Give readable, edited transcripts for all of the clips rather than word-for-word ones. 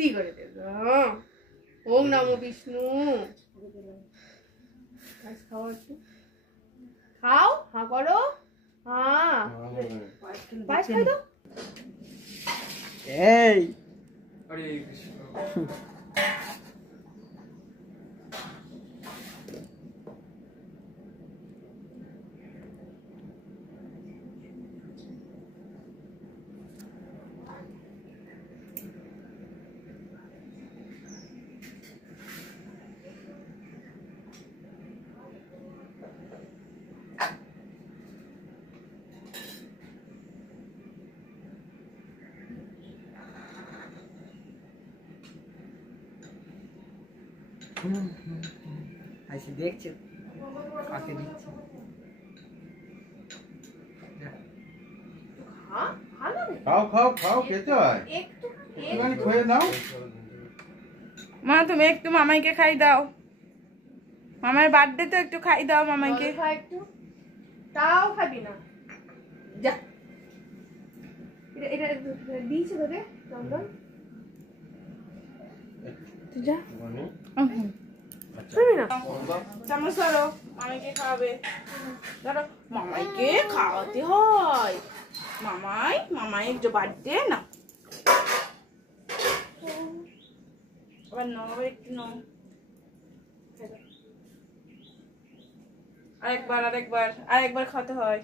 ভর্তি করে দেব। ওম নমো বিষ্ণু। খাও একটু, খাও, হা করো, হ্যাঁ পায়েস খাই দাও। এই হরে কৃষ্ণ। আইসি দেখছো কাকে দিচ্ছি। খাও খাও খাও, খেতে হয় একটুখানি খেয়ে নাও। মা তুমি একটু মামাইকে খাই দাও, মামার বার্থডে তো একটু খাই দাও মামাইকে। একটু তাও খাবি না, যা। এটা দিয়েছে তোকে চন্দন, তুই যা। শুনবি না? চামচ ধরো, মামাইকে খাওয়াবে। ধরো, মামাইকে খাওয়াতে হয়। মামাই যে বার্থডে না, আবার নাও, আবার একটু নাও। আরেকবার খাওয়াতে হয়।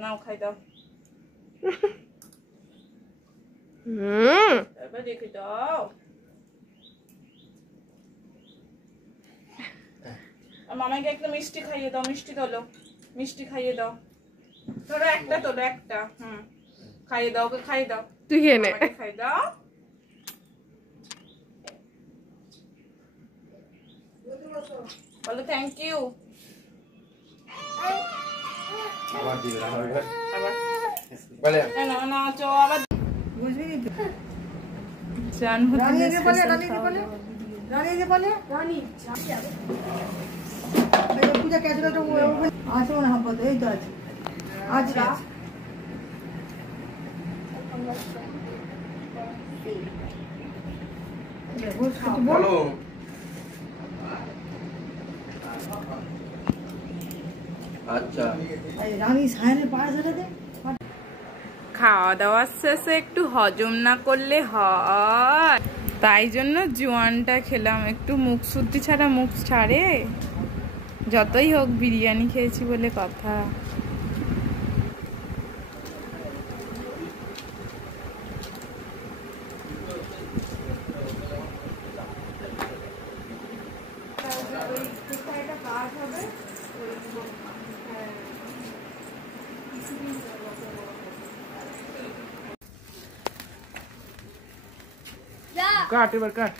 নাও খাই দাও, এবার রেখে দাও। মামাইকে একটা মিষ্টি খাইয়ে দাও, মিষ্টি তোলো, মিষ্টি খাইয়ে দাও। ধরো একটা তোলো, একটা। খাইয়ে দাও, ওকে খাইয়ে দাও। তুই খেয়ে নে, খাই দাও। বলো থ্যাংক ইউ। আবার দিবে আবার আবার বলে না না চো আবার বুঝবি নি তো জন্মদিনে পূজা কেছিল তো আছে মনে হয়, এই তো আছে, আচ্ছা বলো। আচ্ছা রানী সায়নের পায়েস হলে দে। খাওয়া দাওয়ার শেষে একটু হজম না করলে হয়, তাই জন্য জোয়ানটা খেলাম। একটু মুখ শুদ্ধি ছাড়া মুখ ছাড়ে? যতই হোক বিরিয়ানি খেয়েছি বলে কথা। কাট এবার cut.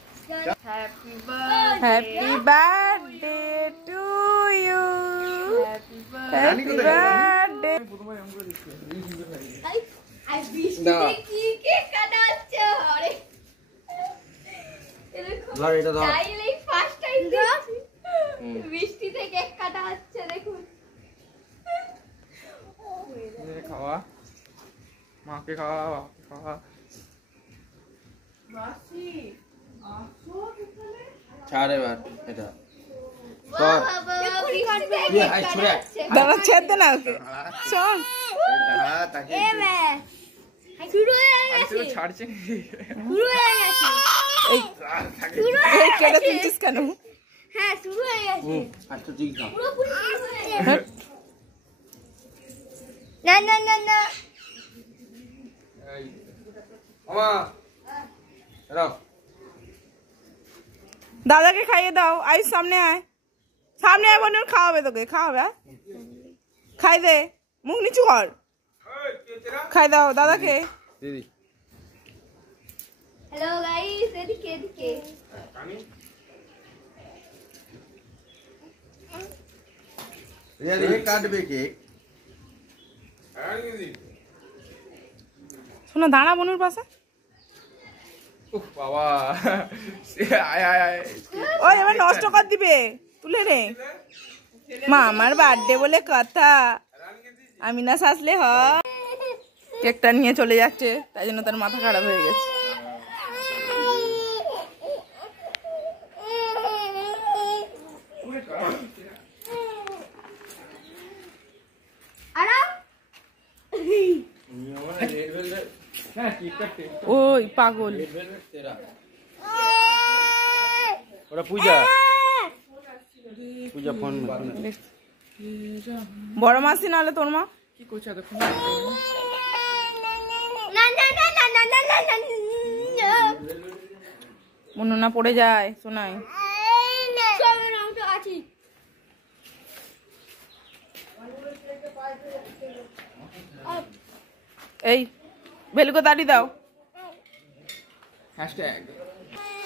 Happy birthday to you, happy birthday. বৃষ্টিতে কেক কাটা হচ্ছে, দেখুন। খাওয়া, মাকে খাওয়া, বাবাকে খাওয়া। ছাড় এবার এটা দাদা ছেড়ে দে না ওকে, শোন। ছাড়ছে এই কেটে তুলছিস কেন? হ্যাঁ শুরু হয়ে গেছে। আচ্ছা ঠিক খাও। না না না না, মামা রাও। দাদাকে খাইয়ে দাও। আয় সামনে আয়, সামনে আয়, বোন খাওয়াবে তোকে, খাওয়াবে। খাই দে, মুখ নিচু কর, খাই দাও দাদাকে। দিদি হ্যালো গাইস, এদিকে এদিকে। রিয়া কাটবে কেক। শোনো, দাঁড়া বোনের পাশে। বাবা আয় আয় আয়। ওই এবার নষ্ট কর দিবে, তুলে রে। মা আমার বার্থডে বলে কথা, আমি না শাসলে হয়। কেকটা নিয়ে চলে যাচ্ছে, তাই জন্য তার মাথা খারাপ হয়ে গেছে। না কেক কাটতে ওই পাগল। ওরা পূজা পূজা ফোন বড় মাসি নাহলে তোর মা কি করছে এতক্ষণ? না না না না না না না না না মনে না পড়ে যায় শোনাই। চলো না আমি তো আছি এই ভেলুকে তাড়ি দাও। হ্যাশট্যাগ